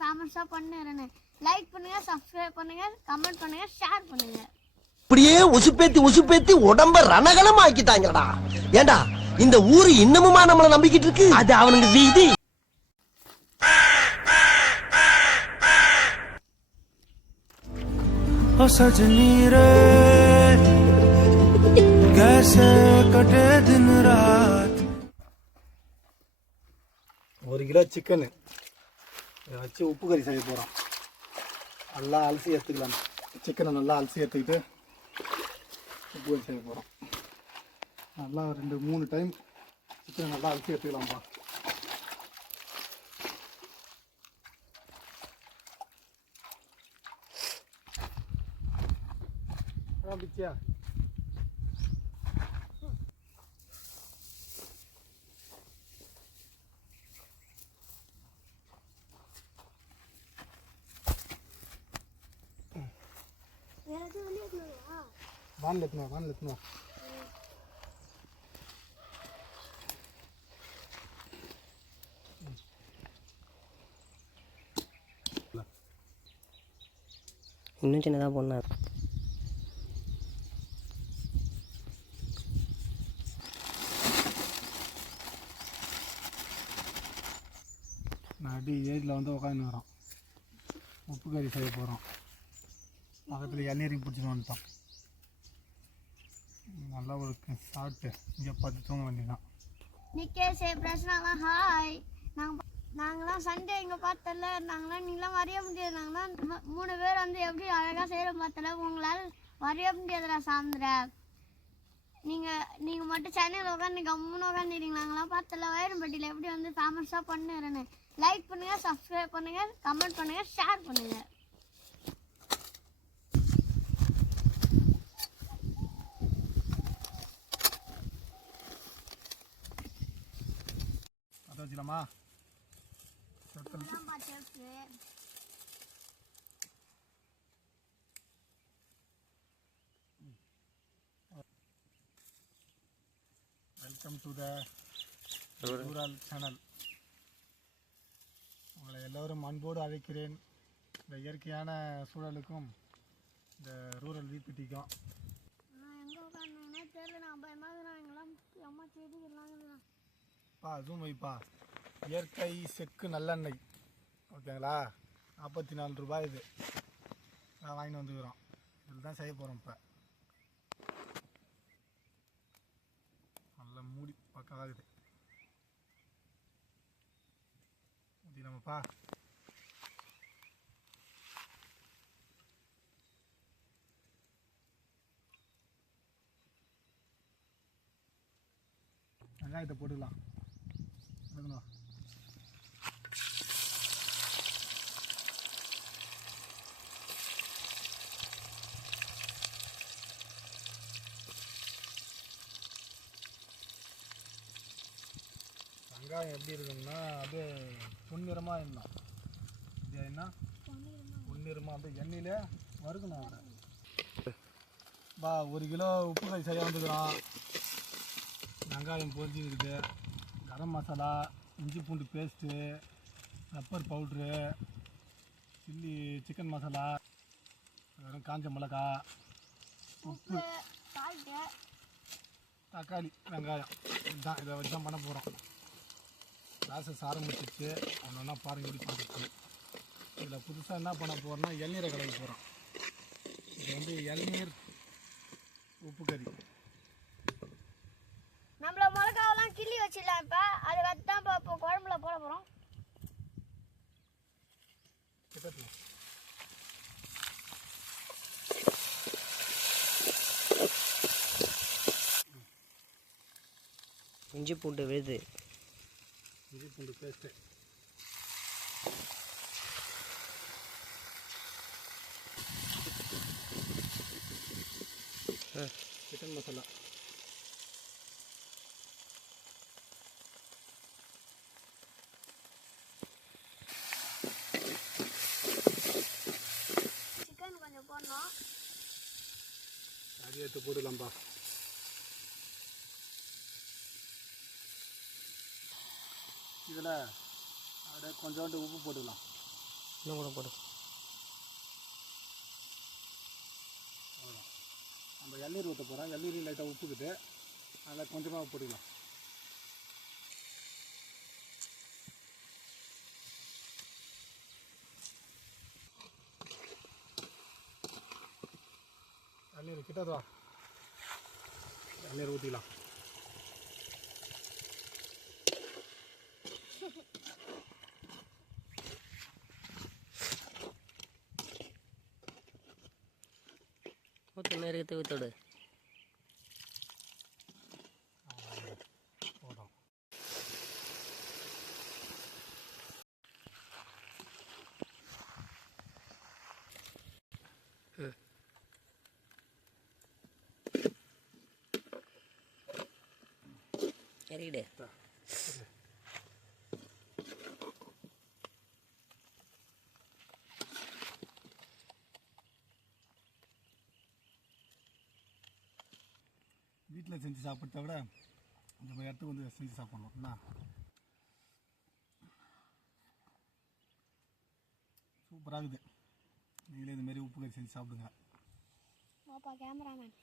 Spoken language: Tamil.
ஃபேமஸா பண்ணுறேன்னு லைக் பண்ணுங்க, சப்ஸ்கிரைப் பண்ணுங்க, கமெண்ட் பண்ணுங்க, ஷேர் பண்ணுங்க. இப்படியே உசுப்பேத்தி உடம்ப ரணகலம் ஆக்கிட்டாங்கடா. ஏண்டா இந்த ஊரு இன்னமுமா நம்மள நம்பிக்கிட்டு இருக்கு? அது அவனுக்கு வீதி. सजनी रे कैसे कटे दिन रात. 1 கிலோ சிக்கன் இதை வச்சு உப்பு கறி செய்ய போகிறோம். நல்லா அலசி எடுத்துக்கலாம். சிக்கனை நல்லா அலசி எடுத்துக்கிட்டு உப்பு கறி செய்ய போகிறோம். நல்லா 2-3 டைம் சிக்கனை நல்லா அலசி எடுத்துக்கலாம்ப்பா. பிச்சியா वान लेतना இன்னும் சின்னதாக பொண்ணா நான் ஏரியில் வந்து உட்காந்து வரோம். உப்பு கறி செய்ய போகிறோம். பக்கத்தில் இளநீரையும் பிடிச்சிட்டு வந்துட்டோம். நல்லா ஒரு சாப்பிட்டு இங்கே பார்த்து தூங்க வேண்டியதான். நிக்கேஷே பிரச்சனைலாம் ஹாய். நாங்களாம் சண்டே இங்கே பார்த்தல, நாங்களாம் நீங்களாம் வரைய முடியாது. நாங்களாம் 3 பேர் வந்து எப்படி அழகாக செய்கிற பார்த்தல, உங்களால் வரைய முடியாதுடா சாந்திர. நீங்கள் மட்டும் சென்னையில் உட்காந்து கம்முன்னு உட்காந்துட்டீங்க. நாங்களாம் பார்த்தல வயரம்பட்டியில் எப்படி வந்து ஃபேமஸாக பண்ணுறேன்னு லைக் பண்ணுங்கள், சப்ஸ்கிரைப் பண்ணுங்கள், கமெண்ட் பண்ணுங்கள், ஷேர் பண்ணுங்கள். அதை வச்சுக்கலாமா? Welcome to the rural channel. உங்களை எல்லோரும் அன்போடு அழைக்கிறேன். இந்த இயற்கையான சூழலுக்கும் இந்த ரூரல் வீட்டுக்கும் எங்கே உட்காந்துனே தெரியல. நான் பயமாக எங்கெல்லாம் அம்மா செடிகள்லாம் பா ஜூம் வைப்பா. இயற்கை செக்கு நல்லெண்ணெய் ஓகேங்களா? 44 ரூபாய் இது. நான் வாங்கிட்டு வந்துக்கிறோம். இதில் தான் செய்ய போகிறோம். இப்போ நல்லா மூடி பக்கம் ஆகுது. ஊற்றினோம்ப்பா. வெங்காயத்தை போட்டுக்கலாம். எடுக்கணும். வெங்காயம் எப்படி இருக்குன்னா அது பொன்னிறமாக இருந்தான். இது என்ன பொன்னிறமாக அப்படியே எண்ணெயில் வறுக்கணும். அதை பா 1 கிலோ உப்பு கறி செய்ய வந்துக்கிறோம். வெங்காயம் பொரிஞ்சிருக்குது. கரம் மசாலா, இஞ்சி பூண்டு paste, pepper powder, chicken masala, வெறும் காஞ்ச மிளகா, உப்பு, தக்காளி, வெங்காயம். இதுதான் இதை வச்சு தான் பண்ண போகிறோம். ப்ராசஸ் ஆரம்பிச்சிச்சு. ஒன்று ஒன்றா பாருங்கள் எப்படி பார்த்துச்சு. இதில் புதுசாக என்ன பண்ண போகிறோம்னா இளநீரை கலக்க போகிறோம். இது வந்து இளநீர் உப்பு கறி. நம்மள மிளகாவெல்லாம் கிள்ளி வச்சிடலாம். இப்போ அதை வச்சு தான் இப்போ குழம்புல போட போகிறோம். இஞ்சி பூண்டு விழுது, இஞ்சி பூண்டு பேஸ்ட்டு, சிக்கன் மசாலா, சிக்கன் கொஞ்சம் போடணும். அது எடுத்து போட்டுக்கலாம்ப்பா. இதில் அப்படியே கொஞ்சோண்டு உப்பு போட்டுக்கலாம். இன்னும் கூட போடு. அவ்வளோதான். நம்ம இளநீர் ஊற்ற போகிறோம். இளநீர் லைட்டாக உப்புக்கிட்டு அதில் கொஞ்சமாக போட்டுக்கலாம். இளநீர் கிட்டதா இளநீர் ஊற்றிக்கலாம். ஊற்று நேரத்தை ஊற்றோடு. போதும். இறக்கிடு. வீட்டில் செஞ்சு சாப்பிட்றத விட நம்ம இடத்துக்கு வந்து செஞ்சு சாப்பிட்ணும். என்ன சூப்பராக இருக்குது. நீங்களே இதுமாரி உப்பு கறி செஞ்சு சாப்பிடுங்க. பாப்பா கேமராமேன்.